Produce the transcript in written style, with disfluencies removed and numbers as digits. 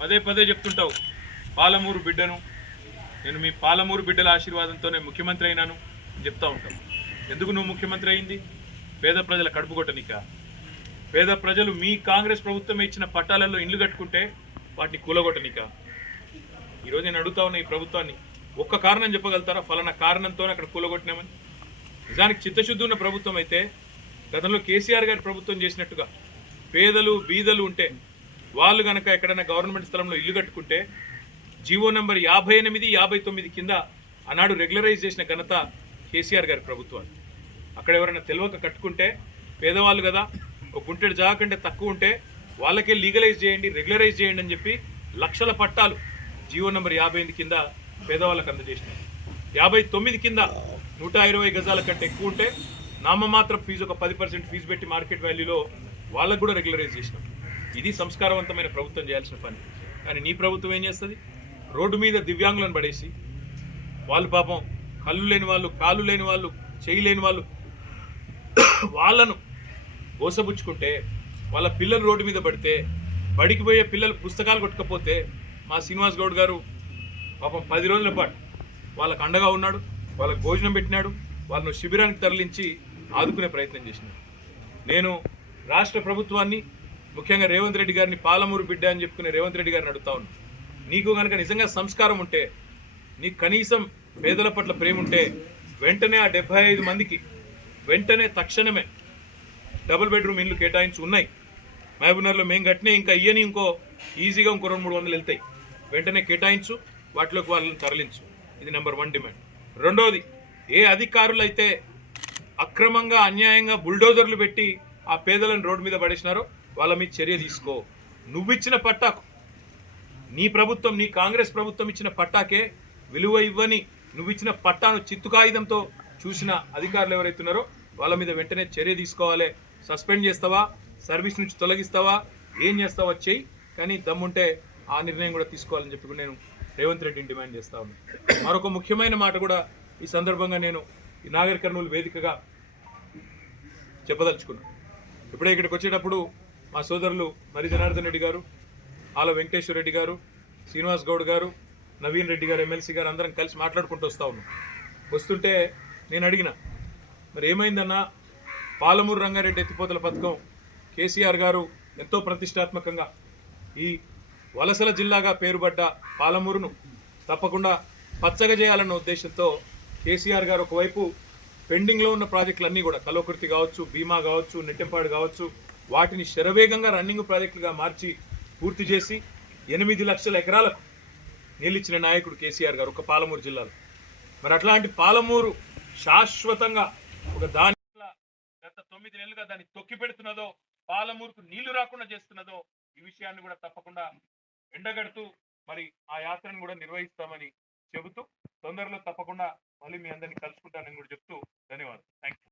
పదే పదే చెప్తుంటావు పాలమూరు బిడ్డను, నేను మీ పాలమూరు బిడ్డల ఆశీర్వాదంతోనే ముఖ్యమంత్రి అయినాను అని చెప్తా ఉంటావు. ఎందుకు నువ్వు ముఖ్యమంత్రి అయింది? పేద ప్రజల కడుపు కొట్టనిక. పేద ప్రజలు మీ కాంగ్రెస్ ప్రభుత్వం ఇచ్చిన పట్టాలలో ఇండ్లు కట్టుకుంటే వాటిని కూలగొట్టనిక. ఈరోజు నేను అడుగుతా ఉన్న ఈ ప్రభుత్వాన్ని, ఒక్క కారణం చెప్పగలుగుతారా ఫలానా కారణంతోనే అక్కడ కూలగొట్టినామని? నిజానికి చిత్తశుద్ధి ఉన్న ప్రభుత్వం అయితే గతంలో కేసీఆర్ గారి ప్రభుత్వం చేసినట్టుగా పేదలు బీదలు ఉంటే వాళ్ళు కనుక ఎక్కడైనా గవర్నమెంట్ స్థలంలో ఇల్లు కట్టుకుంటే జీవో నెంబర్ 58, 59 కింద ఆనాడు రెగ్యులరైజ్ చేసిన ఘనత కేసీఆర్ గారి ప్రభుత్వాన్ని. అక్కడ ఎవరైనా తెలియక కట్టుకుంటే పేదవాళ్ళు కదా, ఒక గుంటెడు జాగా కంటే తక్కువ ఉంటే వాళ్ళకే లీగలైజ్ చేయండి, రెగ్యులరైజ్ చేయండి అని చెప్పి లక్షల పట్టాలు జీవో నెంబర్ 58 కింద పేదవాళ్ళకు అందజేసినాయి. 59 కింద 120 గజాల కంటే ఎక్కువ ఉంటే నామమాత్రం ఫీజు, ఒక 10% ఫీజు పెట్టి మార్కెట్ వాల్యూలో వాళ్ళకు కూడా రెగ్యులరైజ్ చేసినాం. ఇది సంస్కారవంతమైన ప్రభుత్వం చేయాల్సిన పని. కానీ నీ ప్రభుత్వం ఏం చేస్తుంది? రోడ్డు మీద దివ్యాంగులను పడేసి, వాళ్ళు పాపం కళ్ళు లేని వాళ్ళు, కాళ్ళు లేని వాళ్ళు, చేయి లేని వాళ్ళు, వాళ్ళను గోసబుచ్చుకుంటే, వాళ్ళ పిల్లలు రోడ్డు మీద పడితే, బడికి పోయే పిల్లలు పుస్తకాలు కొట్టుకపోతే మా శ్రీనివాస్ గౌడ్ గారు పాపం 10 రోజుల పాటు వాళ్ళకు అండగా ఉన్నాడు, వాళ్ళకు భోజనం పెట్టినాడు, వాళ్ళను శిబిరానికి తరలించి ఆదుకునే ప్రయత్నం చేసినాడు. నేను రాష్ట్ర ప్రభుత్వాన్ని, ముఖ్యంగా రేవంత్ రెడ్డి గారిని పాలమూరు బిడ్డ అని చెప్పుకునే రేవంత్ రెడ్డి గారిని అడుగుతా ఉన్నాను, నీకు కనుక నిజంగా సంస్కారం ఉంటే, నీకు కనీసం పేదల పట్ల ప్రేమ ఉంటే వెంటనే ఆ 75 మందికి వెంటనే తక్షణమే డబుల్ బెడ్రూమ్ ఇండ్లు కేటాయించి ఉన్నాయి. మహబూబ్నగర్లో మేము కట్టినే ఇంకా ఇయ్యని ఇంకో ఈజీగా ఇంకో 200-300 వెళ్తాయి. వెంటనే కేటాయించు, వాటిలోకి వాళ్ళని తరలించు. ఇది నెంబర్ 1 డిమాండ్. రెండోది, ఏ అధికారులైతే అక్రమంగా అన్యాయంగా బుల్డోజర్లు పెట్టి ఆ పేదలను రోడ్డు మీద పడేసినారో వాళ్ళ మీద చర్య తీసుకో. నువ్విచ్చిన పట్టాకు, నీ ప్రభుత్వం, నీ కాంగ్రెస్ ప్రభుత్వం ఇచ్చిన పట్టాకే విలువ ఇవ్వని నువ్విచ్చిన పట్టాను చిత్తు కాగితంతో చూసిన అధికారులు ఎవరైతున్నారో వాళ్ళ మీద వెంటనే చర్య తీసుకోవాలి. సస్పెండ్ చేస్తావా, సర్వీస్ నుంచి తొలగిస్తావా, ఏం చేస్తావా చెయ్యి, కానీ దమ్ముంటే ఆ నిర్ణయం కూడా తీసుకోవాలని చెప్పి నేను రేవంత్ రెడ్డిని డిమాండ్ చేస్తా ఉన్నాను. మరొక ముఖ్యమైన మాట కూడా ఈ సందర్భంగా నేను ఈ నాగర్ కర్నూలు వేదికగా చెప్పదలుచుకున్నాను. ఇప్పుడే ఇక్కడికి వచ్చేటప్పుడు మా సోదరులు మరి జనార్దన్ రెడ్డి గారు, ఆల వెంకటేశ్వర రెడ్డి గారు, శ్రీనివాస్ గౌడ్ గారు, నవీన్ రెడ్డి గారు, ఎమ్మెల్సీ గారు అందరం కలిసి మాట్లాడుకుంటూ వస్తూ ఉన్నాం. వస్తుంటే నేను అడిగిన, మరి ఏమైందన్నా, పాలమూరు రంగారెడ్డి ఎత్తిపోతల పథకం కేసీఆర్ గారు ఎంతో ప్రతిష్టాత్మకంగా ఈ వలసల జిల్లాగా పేరుపడ్డ పాలమూరును తప్పకుండా పచ్చగా చేయాలన్న ఉద్దేశంతో కేసీఆర్ గారు ఒకవైపు పెండింగ్లో ఉన్న ప్రాజెక్టులన్నీ కూడా కల్వకుర్తి కావచ్చు, భీమా కావచ్చు, నెట్టెంపాడు కావచ్చు, వాటిని శరవేగంగా రన్నింగ్ ప్రాజెక్టులుగా మార్చి పూర్తి చేసి 8 లక్షల ఎకరాలకు నీళ్ళిచ్చిన నాయకుడు కేసీఆర్ గారు ఒక పాలమూరు జిల్లాలో. మరి అట్లాంటి పాలమూరు శాశ్వతంగా ఒక దాని గత 9 నెలలుగా దాన్ని తొక్కి పెడుతున్నదో, పాలమూరుకు నీళ్లు రాకుండా చేస్తున్నదో, ఈ విషయాన్ని కూడా తప్పకుండా ఎండగడుతూ మరి ఆ యాత్రను కూడా నిర్వహిస్తామని చెబుతూ, తొందరలో తప్పకుండా మళ్ళీ మీ అందరినీ కలుసుకుంటానని కూడా చెప్తూ ధన్యవాదాలు. Thank you.